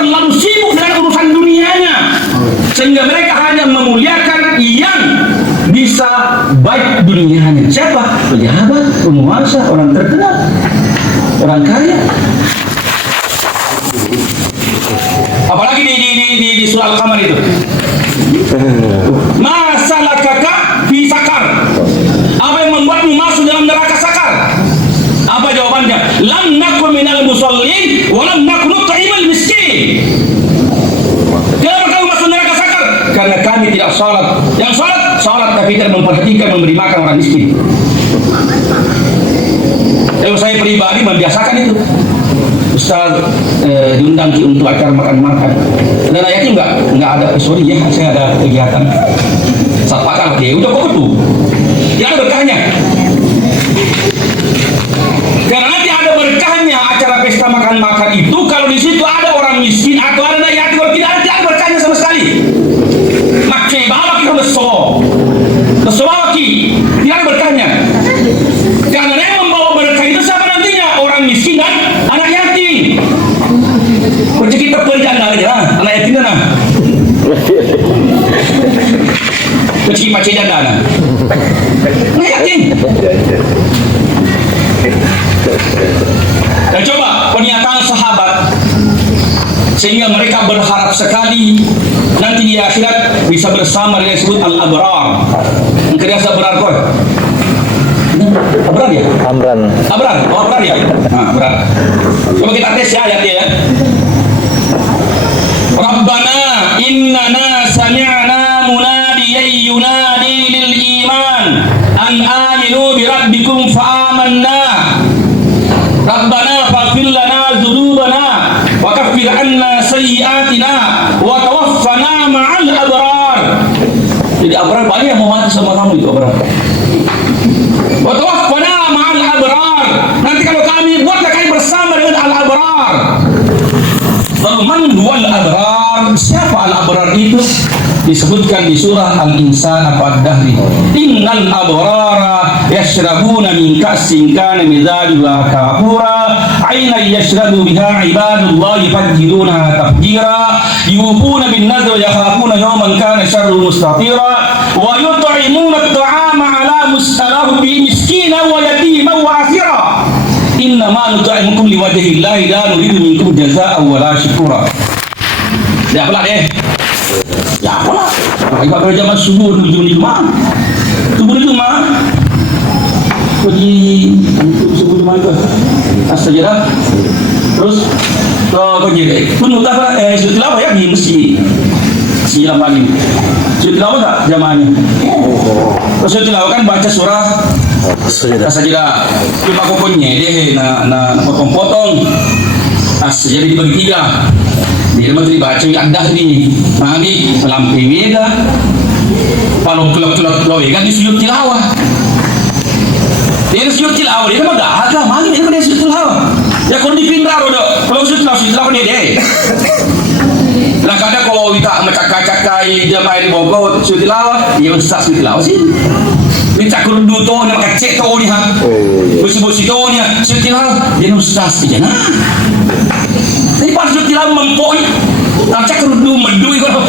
terlalu sibuk dengan urusan dunianya, sehingga mereka hanya memuliakan yang bisa baik dunianya. Siapa? Pejabat, penguasa, orang terkenal, orang kaya. Apalagi di surah Al-Qamar itu, masalakaka fi sakar, apa yang membuatmu masuk dalam neraka sakar? Apa jawabannya? Lam nakum minal musallin wa lam nakum nut'imal miskin. Kenapa kamu masuk neraka sakar? Karena kami tidak salat. Yang salat tapi tidak memperhatikan memberi makan orang miskin. Saya pribadi membiasakan itu. Ustaz diundang untuk acara makan-makan, dan ayatnya nggak ada, sorry ya, saya ada kegiatan saat makan, dia udah kok itu tidak ada berkahnya, karena nanti ada berkahnya acara pesta makan-makan itu kalau di situ ada orang miskin atau ada yatim. Kalau tidak ada berkahnya sama sekali. Makai bawa kita bersowaki tidak ada berkahnya, karena yang membawa berkah itu siapa nantinya? Orang miskin dan anak yatim. Kerja kita perjalanan aja, anak yatim dah. Kerja macam janda dah. Anak yatim. Dan coba pernyataan sahabat sehingga mereka berharap sekali nanti di akhirat bisa bersama dengan disebut al-abrar. Kerja berar kau. Abrar ya? Abrar. Oh, abrar ya? Abrar. Coba kita tes ya ayat ya. Rabbana innana sami'na munadiyan yunadi lil iman an aminu bi rabbikum fa amanna. Rabbana faghfir lana dzunubana wa kaffir 'anna sayyi'atina wa tawaffana ma'al abrar. Jadi abrar banyak yang mau mati sama kamu itu abrar. Wa tawaffana ma'al abrar. Nanti kalau kami buatlah kami bersama dengan al-abrar. Man wal abrar, siapa al-abrar itu? Disebutkan di surah Al-Insan Ad-Dahri. Innal abrara yashrabuna min ka'sin kana mizajuha kafura, 'aynan yashrabu biha ibadullahi yufajjirunaha tafjira, yufuna bin nadri wa yakhafuna yawman kana sharruhu mustatira, wa yut'imuna at-ta'ama 'ala mustarahbi miskinan wa yatiman wa asira. Innama nut'imukum liwajhillahi la nuridu minkum jazaa'an wa la syukura. Ya apalah ya apalah. Ibadah zaman subuh dulu di rumah. Subuh di rumah. Pergi subuh di mana? As-sajdah. Terus pergi. Penuh apa? Tilawah ya di masjid. Silam pagi. Tilawah tak zamannya? Terus tilawah kan baca surah As-sajdah. Cuma pokoknya dia na potong-potong. As-sajdah dibagi 3. Dia mesti dibaca Ad-Dahri. Mari melampi weda. Kalau kelak-kelak kan disujud tilawah. Dia sujud tilawah, dia mah dah ada, mari dia sujud tilawah. Ya kalau dipindah roda, kalau sujud tilawah dia. Nah kadang kalau kita mencakak-cakai jamaah di Bogor sujud tilawah, dia ustaz sujud tilawah sih. Minta kurdu to ni pakai cek to ni ha. Bersih-bersih to ni sujud tilawah, dia ustaz saja nah. Ini pas sujud tilawah mempoi, tak cek kurdu medui kau.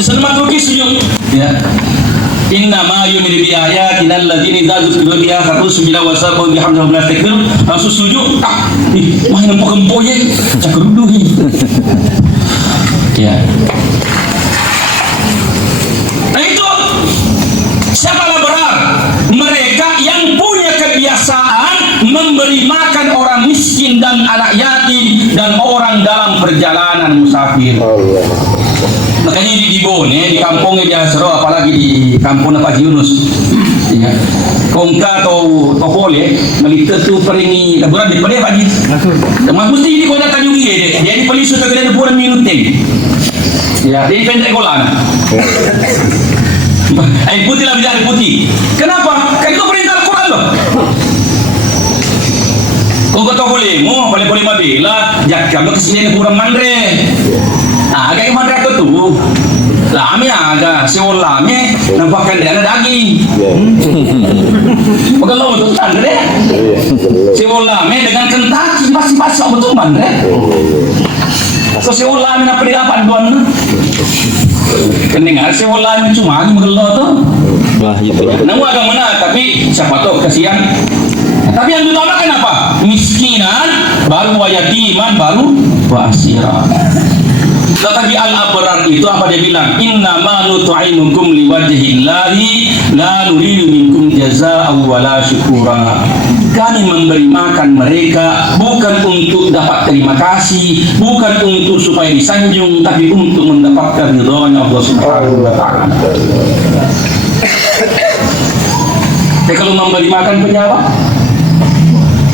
Selama tu sujud, ya. Inna ma yu'minu bi ayatina alladziina idza dzukira biha kharru wa sabu bihamdihi wa yastakbir. Langsung sujud tak. Main empok-empok je. Cek kurdu ni. Ya. Nah itu siapa benar? Mereka yang punya kebiasaan memberi makan orang miskin dan anak yatim dan orang dalam perjalanan musafir. Makanya di Bone, di kampungnya di Asro, apalagi di kampung Pak Yunus. Ya. Kongka atau Topole, melita tu peringi laburan di pada Pak Ji. Teman mesti di kota Tanjung dia. Dia di Pelisu tak ada bulan minut teng. Ya, dia pendek kolan. Air putih lah, bisa air putih. Kenapa? Kan itu perintah Al-Quran loh. Kau kata boleh, boleh mabila, jangan kesini kurang mandre. Agak yang mandre aku tu, lami agak, seol lami, nampakkan dia ada daging. Bukan lo betul mandre, seol lami dengan kentak, masih betul mandre. si ulam na pendapat doan. Keningan si ulam cuma magelo to. Wah, itu. Namu agak mana tapi siapa tahu kasihan. Tapi yang utama kenapa? Miskinan, baru wa yatiman, baru wa asira. Tetapi al-abrar itu apa dia bilang? Innama nut'imukum liwajhillahi la nuridu minkum jazaa'an wala syukura. Kami memberi makan mereka bukan untuk dapat terima kasih, bukan untuk supaya disanjung, tapi untuk mendapatkan ridhonya Allah Subhanahu wa taala. Jadi kalau memberi makan penyawa,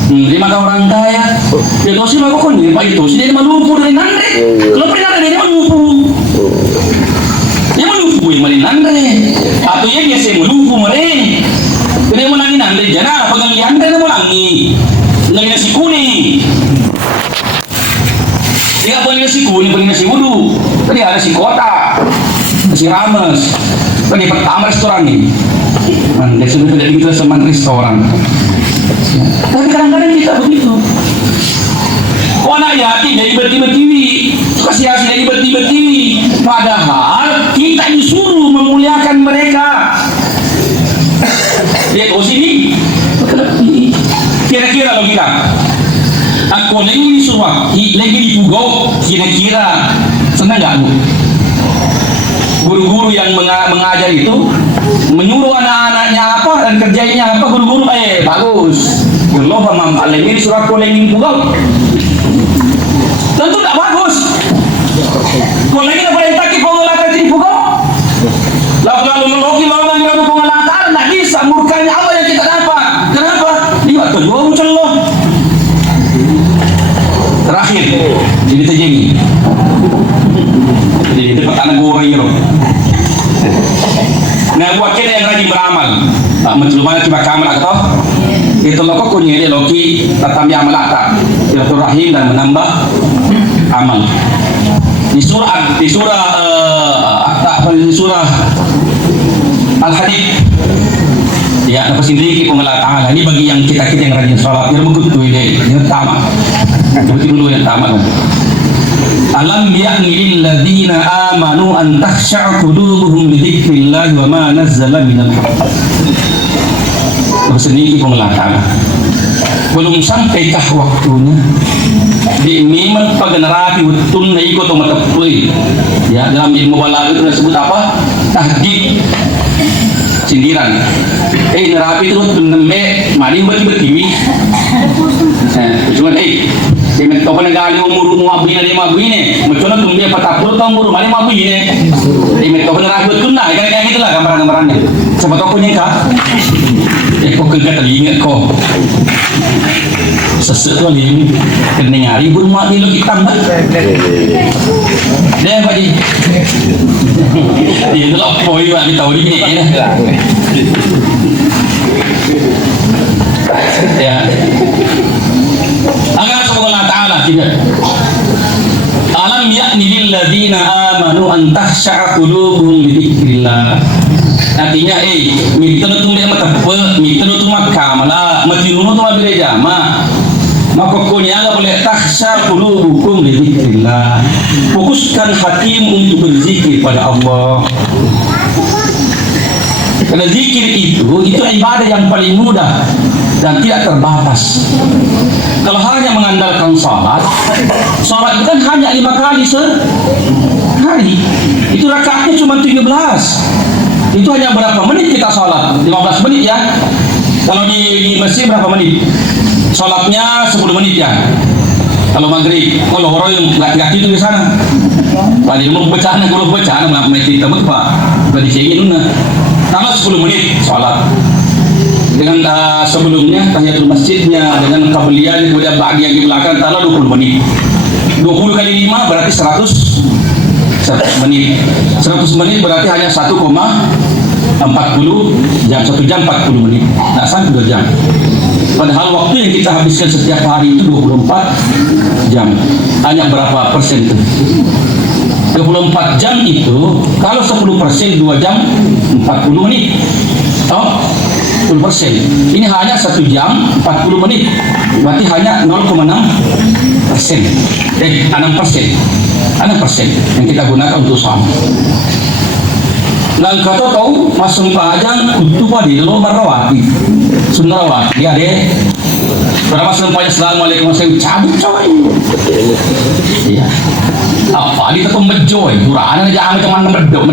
dimakan orang kaya, ya dosi mah kok nih, Pak itu, dia malupu dari nandre. Kalau pernah dia malupu, dia malupu yang dari nandre, atau ya biasa malupu meren. Jadi mau nangin nandre, jangan pegalian nandre mau nangi, nangin nasi kuning. Dia apa nasi kuning, pergi nasi wudu, tadi ada nasi kota, nasi rames, tadi pertama restoran ini. Anda sudah tidak begitu sama restoran. Tapi kadang-kadang kita begitu. Kok anak yatim jadi bertiba-tibi, kasih hasil jadi bertiba-tibi. Padahal kita disuruh memuliakan mereka. Lihat oh sini, kira-kira logika. Aku lagi disuruh, lagi dipugau, kira-kira senang nggak bu? Guru-guru yang mengajar itu menyuruh anak-anaknya apa dan kerjanya apa, guru-guru bagus. Allah paham alim ini surat kolengin pugau. Tentu tak bagus. Kolengin apa yang tak kipongolatan di pugau. Lalu logi lawan yang pengolatan tak bisa murkanya apa yang kita dapat. Kenapa? Dia terjual celoh. Terakhir jadi terjadi. Jadi tempat anak guru itu. Nah buat kita yang rajin beramal, tak menjelma coba kamal atau itu lo kok kunyiri loki tetapi amal tak silaturahim dan menambah amal. Di surah Al-Hadid ya dapat sendiri pengelah ta'ala ini bagi yang kita yang rajin sholat yang begitu ini yang pertama seperti dulu yang pertama kan. Alam ya'ni lil ladzina amanu an takhsha'a qulubuhum li dzikrillah wa ma nazzala minal haqq. Sendiri pengelakang belum sampaikah waktunya di mimat pagenerati betul na ikut atau matapui ya dalam ilmu balaghah itu disebut apa? Tahdid, sindiran. Nerapi itu nembe mari bertiwi cuma Simet kau pernah gali umur abri ni abri ni, macam mana tumbe patapur kau umur mari abri ni. Simet kau pernah ragu tu nak, kayak gitulah gambaran-gambarannya. Sebab aku ni kah? Kau kena ingat kau. Sesuatu ni kena ngari pun mak ni lo hitam dah. Dia apa ni? Dia tu lah poi buat kita tahu ni lah. Ya. Agar Allah Ta'ala tidak. Alam ya'ni lil ladzina amanu an takhsha'a qulubuhum li dzikrillah. Artinya minta nutung dia matapa, minta nutung makamala, mati nutung bila jama. Maka konya boleh takhsha' qulubukum li dzikrillah. Fokuskan hatimu untuk berzikir pada Allah. Karena zikir itu ibadah yang paling mudah dan tidak terbatas. Kalau hanya mengandalkan salat itu kan hanya 5 kali sehari. Itu rakaatnya cuma 17. Itu hanya berapa menit kita salat? 15 menit ya. Kalau di masjid berapa menit? Salatnya 10 menit ya. Kalau maghrib, kalau orang yang nggak itu di sana. Lagi mau bacaan, kalau bacaan nggak mau cerita apa. Tadi saya ingin Kalau 10 menit salat dengan sebelumnya tahiyatul masjidnya dengan kabliyan kemudian bagian di belakang taala 20 menit. 20 kali 5 berarti 100 menit. 100 menit berarti hanya 1,40 jam, 1 jam 40 menit. Tidak sampai 2 jam. Padahal waktu yang kita habiskan setiap hari itu 24 jam. Hanya berapa persen itu? 24 jam itu kalau 10% 2 jam 40 menit. Oh, 10%. Ini hanya 1 jam 40 menit. Berarti hanya 0,6%. 6% yang kita gunakan untuk sholat. Dan kata tahu masuk pajang untuk di dalam rawatib sunnah rawatib ya deh. Berapa sempaya assalamualaikum saya cabut coy. Iya. Apa di tetap menjoy, Quran aja amat cuman medok.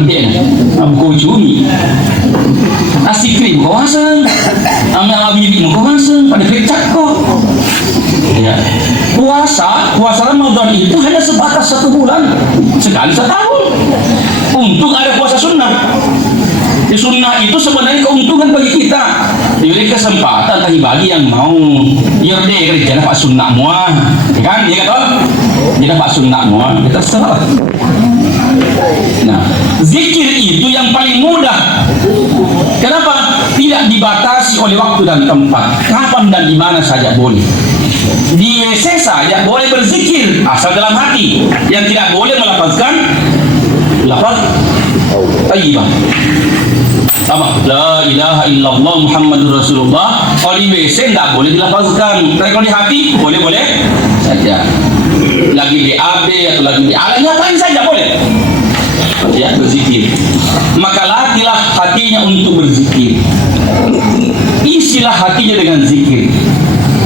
Abu cumi. Nasi krim kau masang, ambil abidi kau masang, pada kecak kok. Ya. Puasa Ramadan itu hanya sebatas 1 bulan, sekali setahun. Untuk ada puasa sunnah. Di sunnah itu sebenarnya keuntungan bagi kita. Diberi kesempatan tadi bagi yang mau yerde kerja pak sunnah muah, ya kan? Iya kan? Jadi pak sunnah muah kita serah. Nah, zikir itu yang paling mudah. Kenapa? Tidak dibatasi oleh waktu dan tempat. Kapan dan di mana saja boleh. Di WC saja boleh berzikir asal dalam hati. Yang tidak boleh melafazkan lafaz thayyibah. Sama, la ilaha illallah Muhammadur Rasulullah. Kalau di WC tidak boleh dilafazkan. Tapi kalau di hati boleh-boleh saja. Lagi di AB atau lagi di A, ngapain saja boleh. Ya, berzikir. Maka latihlah hatinya untuk berzikir. Isilah hatinya dengan zikir.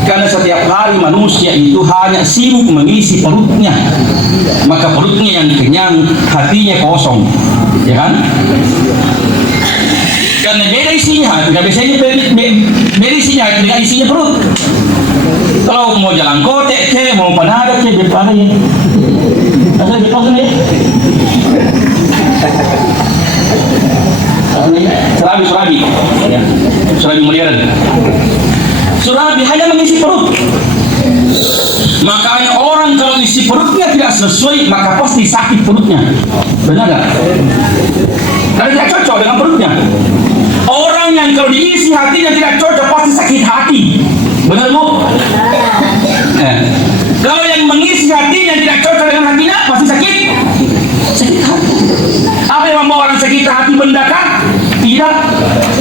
Karena setiap hari manusia itu hanya sibuk mengisi perutnya. Maka perutnya yang kenyang, hatinya kosong. Ya kan? Karena beda isinya hati, biasanya beda isinya hati dengan isinya perut. Kalau mau jalan kotek, mau panada, berapa ya? Asal berapa ya? Surabi modern. Surabi hanya mengisi perut. Makanya orang kalau isi perutnya tidak sesuai, maka pasti sakit perutnya. Benar tak? Karena tidak cocok dengan perutnya. Orang yang kalau diisi hatinya tidak cocok pasti sakit hati. Benar bu? Kalau yang mengisi hatinya tidak cocok dengan hatinya pasti sakit hati. Apa yang membawa orang sakit hati benda kah? Tidak.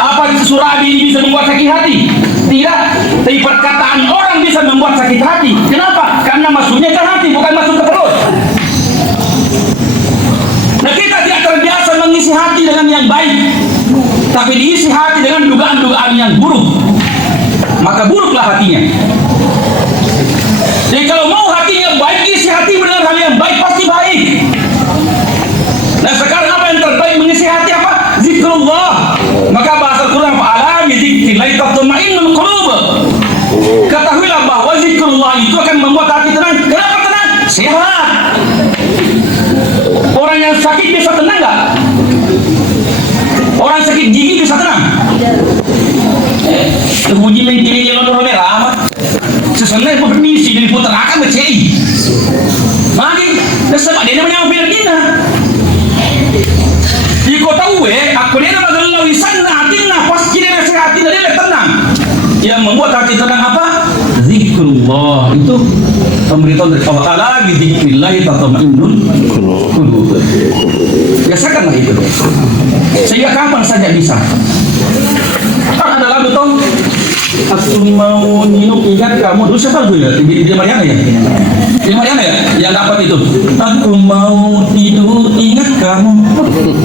Apa Surabi ini bisa membuat sakit hati? Tidak. Tapi perkataan orang bisa membuat sakit hati. Kenapa? Karena masuknya ke hati, bukan masuk ke perut. Nah, kita tidak terbiasa mengisi hati dengan yang baik, tapi diisi hati dengan dugaan-dugaan yang buruk, maka buruklah hatinya. Jadi kalau mau hatinya baik, isi hati dengan hal yang baik, pasti baik. Nah sekarang apa yang terbaik mengisi hati apa? Zikrullah. Maka bahasa Quran ala bi dzikrillah tatma'innul qulub. Ketahuilah bahwa zikrullah itu akan membuat hati tenang. Kenapa tenang? Sehat. Orang yang sakit bisa tenang nggak? Orang sakit gigi bisa tenang? Uji mentiri yang lalu ramah. Sesenai permisi dari putar akan bercei. Mari, sebab dia namanya Firqina. Jika tahu aku dia bagalau lisan hatinya pasti dia nasihatin dia tenang. Yang membuat hati tenang apa? Zikrullah. Itu pemberitahuan dari Allah Taala, bi dzikrillah tatma'innul qulub. Biasakanlah itu. Sehingga kapan saja bisa. Kan ada lagu tuh, aku mau minum ingat kamu. Dulu siapa dulu ya? Di Mariana ya? Di Mariana ya? Yang dapat itu. Aku mau tidur ingat kamu.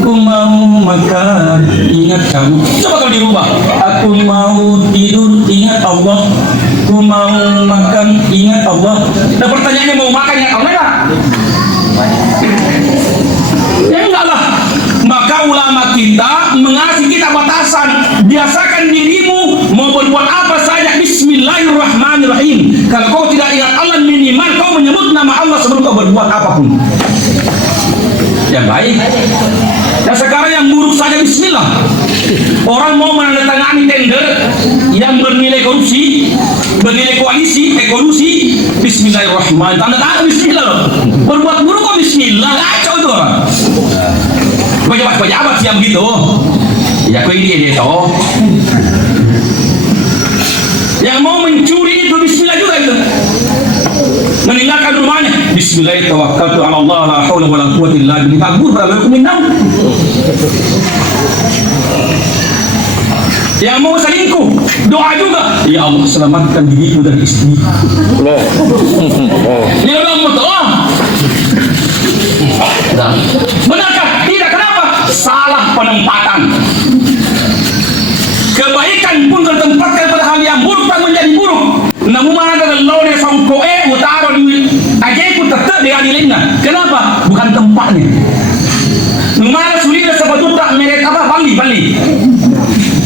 Aku mau makan ingat kamu. Coba kalau dirubah. Aku mau tidur ingat Allah. Aku mau makan ingat Allah. Nah pertanyaannya mau makan ingat Allah ya? Ya enggak lah. Maka ulama kita mengasih kita batasan. Biasakan dirimu mau berbuat apa saja Bismillahirrahmanirrahim. Kalau kau tidak ingat Allah, minimal kau menyebut nama Allah sebelum kau berbuat apapun. Yang baik. Dan sekarang yang buruk saja Bismillah. Orang mau menandatangani tender yang bernilai korupsi, bernilai koalisi, kolusi, Bismillahirrahmanirrahim. Tanda tangan Bismillah loh. Berbuat buruk kok Bismillah, kacau itu orang. Pejabat-pejabat siap begitu. Ya kau ini dia toh. Yang mau mencuri itu Bismillah juga itu. Meninggalkan rumahnya Bismillah tawakkaltu ala Allah la haula wala quwwata illa billah. Takbir pada hukum enam. Yang mau selingkuh doa juga, ya Allah selamatkan diriku dari istri. Dia bilang doa adilina. Kenapa? Bukan tempatnya. Mana sulit sebetulnya tak merek apa Bali.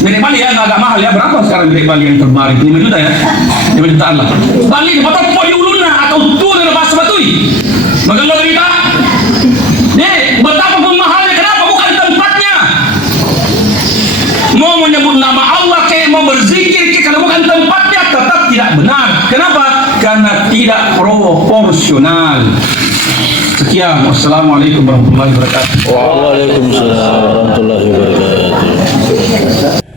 Merek Bali ya agak mahal ya. Berapa sekarang merek Bali yang terbaru? 5 juta ya? 5 jutaan lah. Bali betul poli uluna atau tu dalam bahasa batui. Magalau berita. Betapa pun mahalnya. Kenapa? Bukan tempatnya. Mau menyebut nama Allah ke, mau berzikir ke, kalau bukan tempatnya tetap tidak benar. Kenapa? Karena tidak proporsional. Sekian. Wassalamualaikum warahmatullahi wabarakatuh. Waalaikumsalam warahmatullahi wabarakatuh.